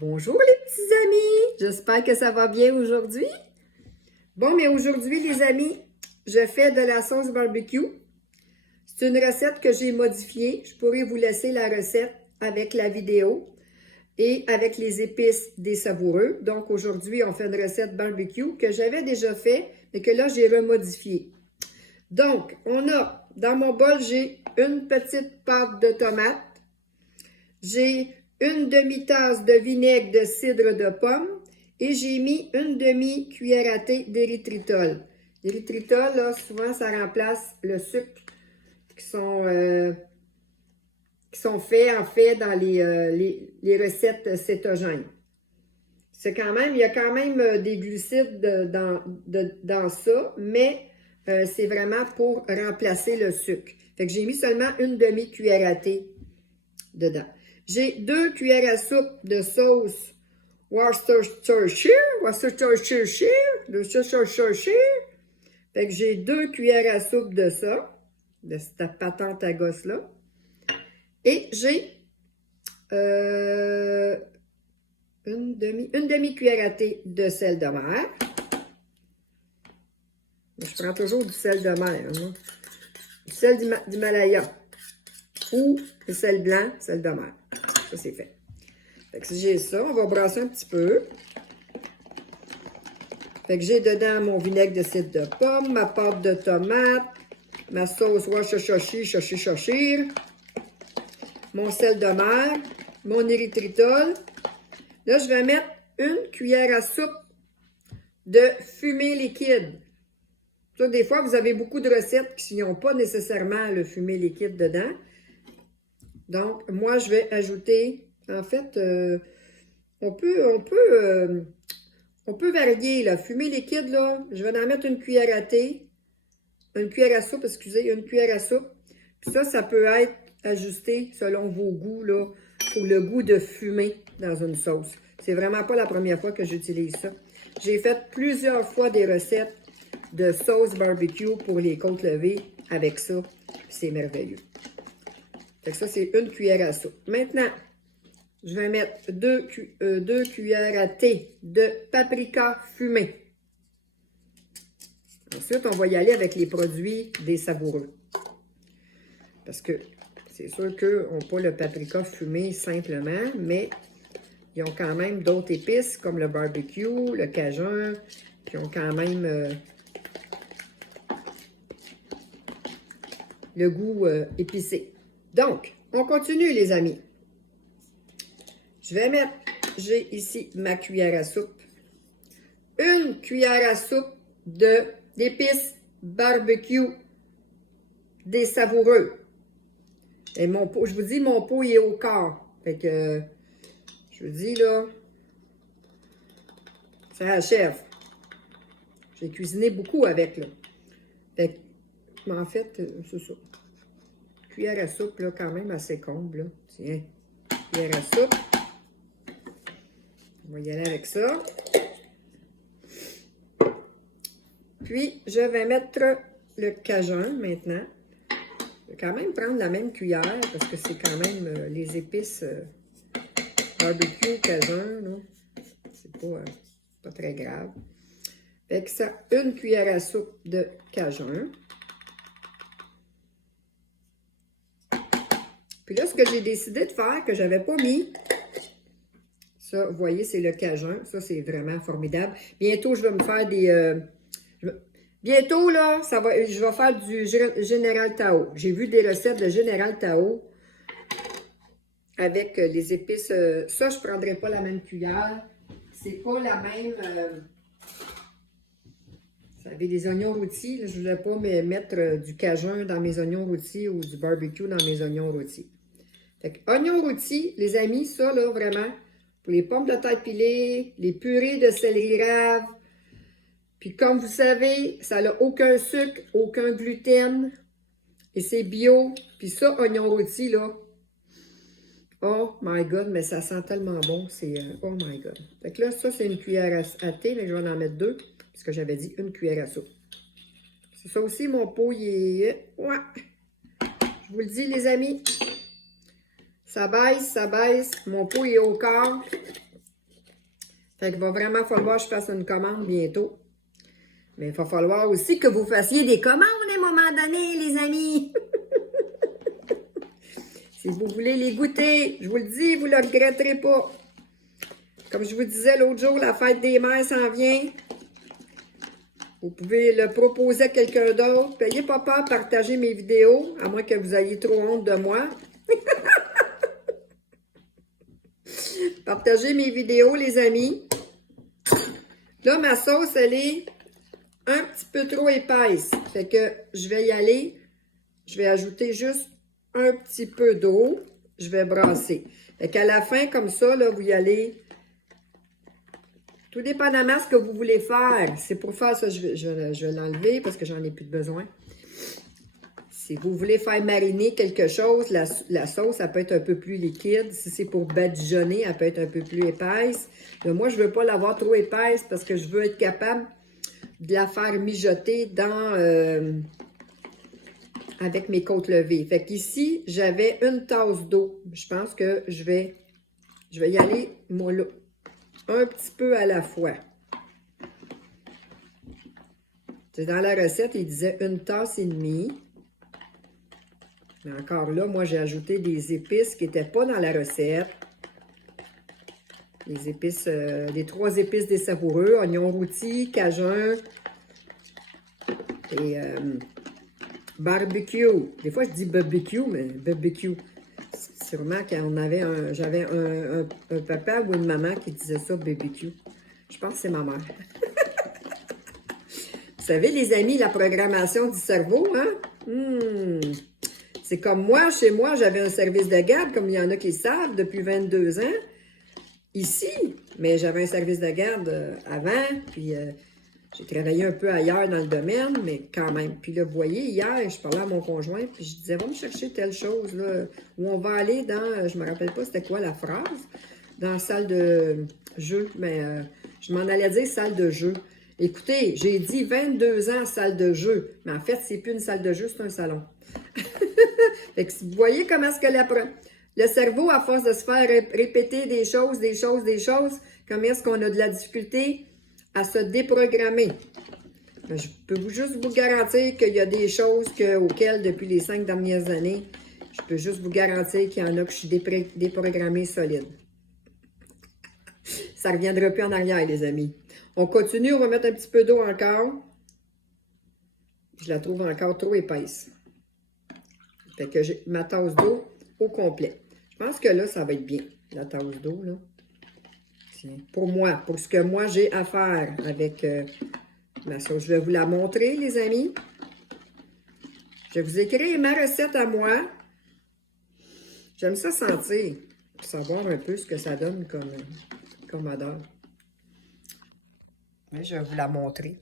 Bonjour les petits amis, j'espère que ça va bien aujourd'hui. Bon, mais aujourd'hui les amis, je fais de la sauce barbecue. C'est une recette que j'ai modifiée. Je pourrais vous laisser la recette avec la vidéo et avec les épices des savoureux. Donc aujourd'hui, on fait une recette barbecue que j'avais déjà fait, mais que là j'ai remodifiée. Donc, dans mon bol, j'ai une petite pâte de tomate. J'ai une demi-tasse de vinaigre de cidre de pomme et j'ai mis une demi-cuillère à thé d'érythritol. L'érythritol, là, souvent, ça remplace le sucre qui sont faits, en fait, dans les recettes cétogènes. Il y a quand même des glucides dans ça, mais c'est vraiment pour remplacer le sucre. Fait que j'ai mis seulement une demi-cuillère à thé dedans. J'ai 2 cuillères à soupe de sauce Worcestershire. Fait que j'ai 2 cuillères à soupe de ça, de cette patente à gosse-là. Et j'ai une demi-cuillère à thé de sel de mer. Je prends toujours du sel de mer. Hein? Du sel d'Himalaya. Ou le sel blanc, sel de mer. Ça, c'est fait. Fait que si j'ai ça, on va brasser un petit peu. Fait que j'ai dedans mon vinaigre de cidre de pomme, ma pâte de tomate, ma sauce Worcestershire, mon sel de mer, mon érythritol. Là, je vais mettre une cuillère à soupe de fumée liquide. Ça, des fois, vous avez beaucoup de recettes qui n'ont pas nécessairement le fumée liquide dedans. Donc, moi, je vais ajouter, en fait, on peut varier, la fumée liquide, là. Je vais en mettre une cuillère à thé, une cuillère à soupe, excusez, une cuillère à soupe. Puis ça peut être ajusté selon vos goûts, là, pour le goût de fumée dans une sauce. C'est vraiment pas la première fois que j'utilise ça. J'ai fait plusieurs fois des recettes de sauce barbecue pour les côtes levées avec ça. C'est merveilleux. Fait que ça, c'est une cuillère à soupe. Maintenant, je vais mettre 2 cuillères à thé de paprika fumé. Ensuite, on va y aller avec les produits des savoureux. Parce que c'est sûr qu'eux n'ont pas le paprika fumé simplement, mais ils ont quand même d'autres épices comme le barbecue, le cajun, qui ont quand même le goût épicé. Donc, on continue les amis. J'ai ici ma cuillère à soupe. Une cuillère à soupe d'épices barbecue des savoureux. Et mon pot, je vous dis, mon pot, il est au quart. Fait que, je vous dis, là, ça achève. J'ai cuisiné beaucoup avec, là. Fait que, en fait, c'est ça. Cuillère à soupe, là, quand même assez comble, là. Tiens, cuillère à soupe. On va y aller avec ça. Puis, je vais mettre le cajun maintenant. Je vais quand même prendre la même cuillère parce que c'est quand même les épices barbecue, cajun, là. C'est pas très grave. Fait que ça, une cuillère à soupe de cajun. Puis là, ce que j'ai décidé de faire, que j'avais pas mis, ça, vous voyez, c'est le cajun. Ça, c'est vraiment formidable. Bientôt, je vais me faire des... bientôt, là, je vais faire du Général Tao. J'ai vu des recettes de Général Tao avec les épices. Ça, je ne prendrai pas la même cuillère. C'est pas la même... vous savez, les oignons rôtis, là, je ne voulais pas mettre du cajun dans mes oignons rôtis ou du barbecue dans mes oignons rôtis. Fait que, oignons rôtis, les amis, ça, là, vraiment... Pour les pommes de terre pilées, les purées de céleri rave. Puis comme vous savez, ça n'a aucun sucre, aucun gluten. Et c'est bio. Puis ça, oignon rôti, là. Oh my God, mais ça sent tellement bon. C'est oh my God. Fait que là, ça, c'est une cuillère à thé, mais je vais en mettre 2. Puisque j'avais dit une cuillère à soupe. C'est ça aussi, mon pot, il est... Ouais. Je vous le dis, les amis. Ça baisse, ça baisse. Mon pot, il est au quart. Fait qu'il va vraiment falloir que je fasse une commande bientôt. Mais il va falloir aussi que vous fassiez des commandes à un moment donné, les amis. Si vous voulez les goûter, je vous le dis, vous ne le regretterez pas. Comme je vous disais l'autre jour, la fête des mères s'en vient. Vous pouvez le proposer à quelqu'un d'autre. N'ayez pas peur de partager mes vidéos, à moins que vous ayez trop honte de moi. Partagez mes vidéos, les amis. Là, ma sauce, elle est un petit peu trop épaisse. Fait que je vais y aller. Je vais ajouter juste un petit peu d'eau. Je vais brasser. Fait qu'à la fin, comme ça, là, vous y allez. Tout dépendamment de ce que vous voulez faire. C'est pour faire ça, je vais l'enlever parce que j'en ai plus de besoin. Si vous voulez faire mariner quelque chose, la sauce, ça peut être un peu plus liquide. Si c'est pour badigeonner, elle peut être un peu plus épaisse. Mais moi, je ne veux pas l'avoir trop épaisse parce que je veux être capable de la faire mijoter avec mes côtes levées. Fait qu'ici, j'avais une tasse d'eau. Je pense que je vais y aller mollo. Un petit peu à la fois. Dans la recette, il disait une tasse et demie. Mais encore là, moi, j'ai ajouté des épices qui n'étaient pas dans la recette. Les épices, les 3 épices des savoureux, oignon rôti, cajun et barbecue. Des fois, je dis barbecue, mais barbecue. Sûrement quand j'avais un papa ou une maman qui disait ça, barbecue. Je pense que c'est ma mère. Vous savez, les amis, la programmation du cerveau, hein? C'est comme moi, chez moi, j'avais un service de garde, comme il y en a qui le savent, depuis 22 ans, ici. Mais j'avais un service de garde avant, puis j'ai travaillé un peu ailleurs dans le domaine, mais quand même. Puis là, vous voyez, hier, je parlais à mon conjoint, puis je disais, va me chercher telle chose, là, où on va aller dans, je me rappelle pas c'était quoi la phrase, dans la salle de jeu, mais je m'en allais dire salle de jeu. Écoutez, j'ai dit 22 ans salle de jeu, mais en fait, c'est plus une salle de jeu, c'est un salon. Fait que vous voyez comment est-ce que le cerveau, à force de se faire répéter des choses, comment est-ce qu'on a de la difficulté à se déprogrammer. Je peux juste vous garantir qu'il y a des choses auxquelles, depuis les 5 dernières années, je peux juste vous garantir qu'il y en a que je suis déprogrammée solide. Ça ne reviendra plus en arrière, les amis. On continue, on va mettre un petit peu d'eau encore. Je la trouve encore trop épaisse. Fait que j'ai ma tasse d'eau au complet. Je pense que là, ça va être bien, la tasse d'eau, là. Pour moi, pour ce que moi j'ai à faire avec ma sauce. Je vais vous la montrer, les amis. Je vais vous écrire ma recette à moi. J'aime ça sentir, pour savoir un peu ce que ça donne comme odeur. Mais je vais vous la montrer.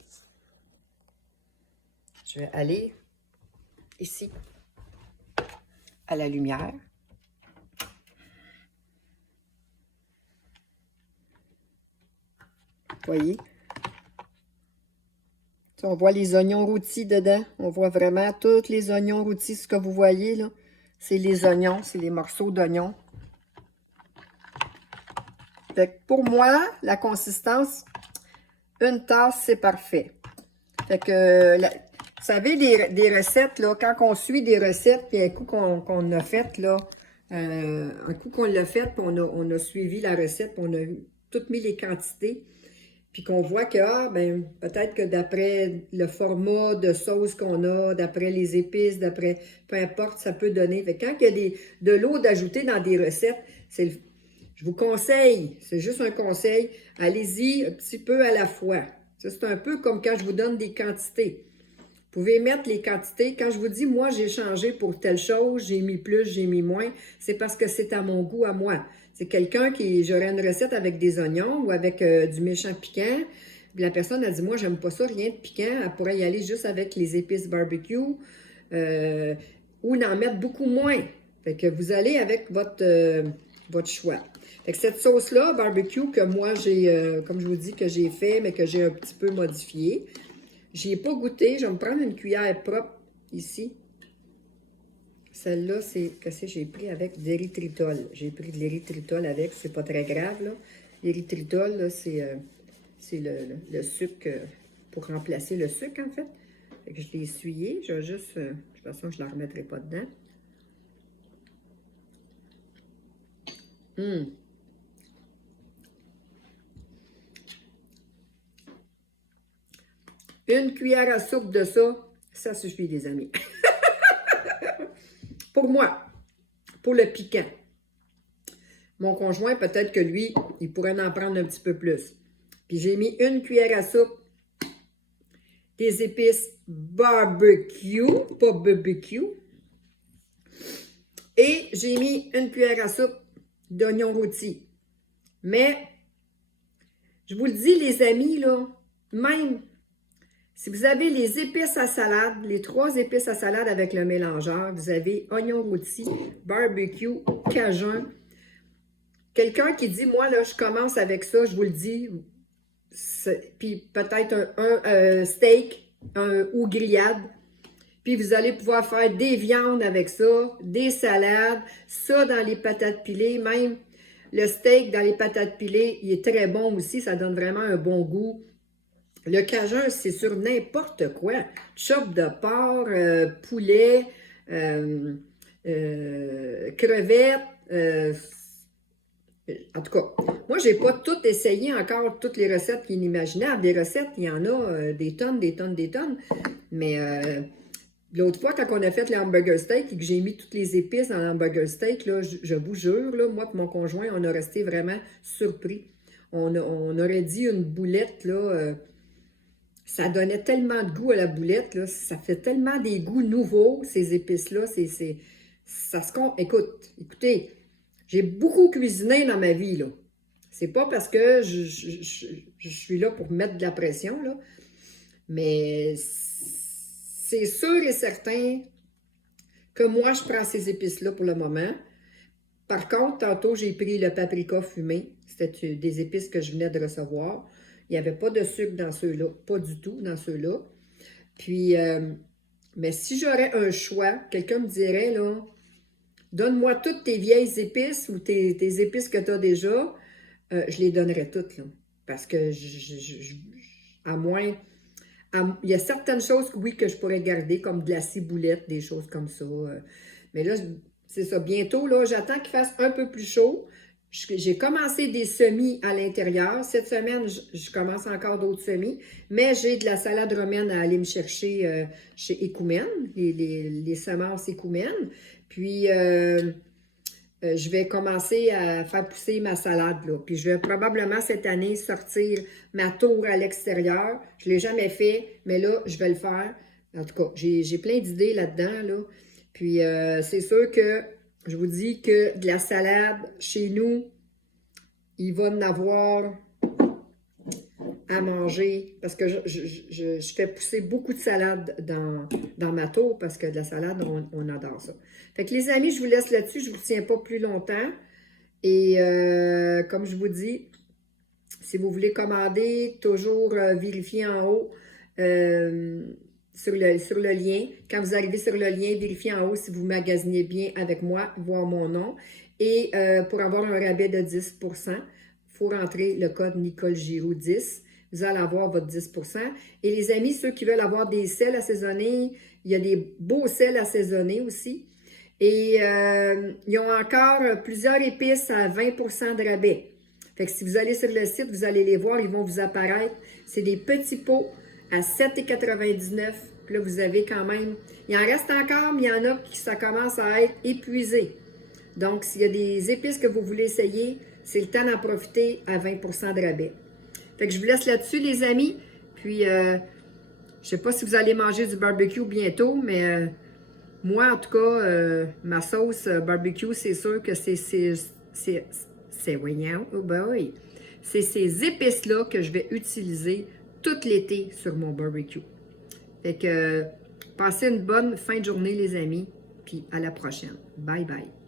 Je vais aller ici, à la lumière. Voyez? On voit les oignons rôtis dedans. On voit vraiment tous les oignons rôtis. Ce que vous voyez, là, c'est les oignons, c'est les morceaux d'oignons. Fait que pour moi, la consistance, une tasse, c'est parfait. Fait que, vous savez, des recettes, là, quand on suit des recettes, puis un coup qu'on a fait, là, un coup qu'on l'a fait, puis on a suivi la recette, puis on a tout mis les quantités, puis qu'on voit que, ben, peut-être que d'après le format de sauce qu'on a, d'après les épices, d'après, peu importe, ça peut donner. Fait que quand il y a de l'eau d'ajouter dans des recettes, je vous conseille, c'est juste un conseil, allez-y un petit peu à la fois. Ça, c'est un peu comme quand je vous donne des quantités. Vous pouvez mettre les quantités. Quand je vous dis, moi, j'ai changé pour telle chose, j'ai mis plus, j'ai mis moins, c'est parce que c'est à mon goût, à moi. C'est quelqu'un j'aurais une recette avec des oignons ou avec du méchant piquant. Puis la personne a dit, moi, j'aime pas ça, rien de piquant. Elle pourrait y aller juste avec les épices barbecue ou en mettre beaucoup moins. Fait que vous allez avec votre choix. Fait que cette sauce-là, barbecue, que moi, comme je vous dis, que j'ai fait, mais que j'ai un petit peu modifié. J'y ai pas goûté. Je vais me prendre une cuillère propre ici. Celle-là, c'est... Qu'est-ce que j'ai pris avec? De l'érythritol. J'ai pris de l'érythritol avec. C'est pas très grave, là. L'érythritol, là, c'est le sucre pour remplacer le sucre, en fait. Fait que je l'ai essuyé. Je vais juste... de toute façon, je ne la remettrai pas dedans. Une cuillère à soupe de ça, ça suffit, les amis. Pour moi, pour le piquant. Mon conjoint, peut-être que lui, il pourrait en prendre un petit peu plus. Puis j'ai mis une cuillère à soupe des épices barbecue, pas barbecue. Et j'ai mis une cuillère à soupe d'oignons rôtis. Mais, je vous le dis, les amis, là, même si vous avez les épices à salade, les 3 épices à salade avec le mélangeur, vous avez oignons rôtis, barbecue, cajun. Quelqu'un qui dit, moi, là, je commence avec ça, je vous le dis, puis peut-être un steak ou grillade. Puis vous allez pouvoir faire des viandes avec ça, des salades, ça dans les patates pilées, même le steak dans les patates pilées, il est très bon aussi, ça donne vraiment un bon goût. Le cajun, c'est sur n'importe quoi. Chop de porc, poulet, crevettes, en tout cas, moi, j'ai pas tout essayé encore, toutes les recettes inimaginables. Des recettes, il y en a des tonnes, des tonnes, des tonnes. Mais l'autre fois, quand on a fait les hamburger steak et que j'ai mis toutes les épices dans l'hamburger steak, là, je vous jure, là, moi et mon conjoint, on a resté vraiment surpris. On aurait dit une boulette, là, ça donnait tellement de goût à la boulette, là, ça fait tellement des goûts nouveaux, ces épices-là. Écoutez, j'ai beaucoup cuisiné dans ma vie, là. C'est pas parce que je suis là pour mettre de la pression, là, mais c'est sûr et certain que moi, je prends ces épices-là pour le moment. Par contre, tantôt, j'ai pris le paprika fumé. C'était des épices que je venais de recevoir. Il n'y avait pas de sucre dans ceux-là, pas du tout dans ceux-là. Puis, mais si j'aurais un choix, quelqu'un me dirait, là, donne-moi toutes tes vieilles épices ou tes épices que tu as déjà, je les donnerais toutes, là. Parce que, à moins... Il y a certaines choses, oui, que je pourrais garder, comme de la ciboulette, des choses comme ça. Mais là, c'est ça. Bientôt, là, j'attends qu'il fasse un peu plus chaud. J'ai commencé des semis à l'intérieur. Cette semaine, je commence encore d'autres semis. Mais j'ai de la salade romaine à aller me chercher chez Ecoumène, les semences Ecoumène. Puis, je vais commencer à faire pousser ma salade, là. Puis je vais probablement cette année sortir ma tour à l'extérieur. Je ne l'ai jamais fait, mais là, je vais le faire. En tout cas, j'ai plein d'idées là-dedans, là. Puis c'est sûr que je vous dis que de la salade, chez nous, il va en avoir à manger parce que je fais pousser beaucoup de salade dans ma tour parce que de la salade, on adore ça. Fait que les amis, je vous laisse là-dessus. Je ne vous tiens pas plus longtemps. Et comme je vous dis, si vous voulez commander, toujours vérifiez en haut sur le lien. Quand vous arrivez sur le lien, vérifiez en haut si vous magasinez bien avec moi, voir mon nom. Et pour avoir un rabais de 10 il faut rentrer le code Nicole Giroux 10. Vous allez avoir votre 10 Et les amis, ceux qui veulent avoir des sels assaisonnés, il y a des beaux sels assaisonnés aussi. Et ils ont encore plusieurs épices à 20 de rabais. Fait que si vous allez sur le site, vous allez les voir, ils vont vous apparaître. C'est des petits pots à 7,99 $. Puis là, vous avez quand même... Il en reste encore, mais il y en a qui ça commence à être épuisé. Donc, s'il y a des épices que vous voulez essayer, c'est le temps d'en profiter à 20 de rabais. Fait que je vous laisse là-dessus, les amis. Puis, je sais pas si vous allez manger du barbecue bientôt, mais moi, en tout cas, ma sauce barbecue, c'est sûr que c'est ces épices-là que je vais utiliser tout l'été sur mon barbecue. Fait que, passez une bonne fin de journée, les amis. Puis, à la prochaine. Bye, bye.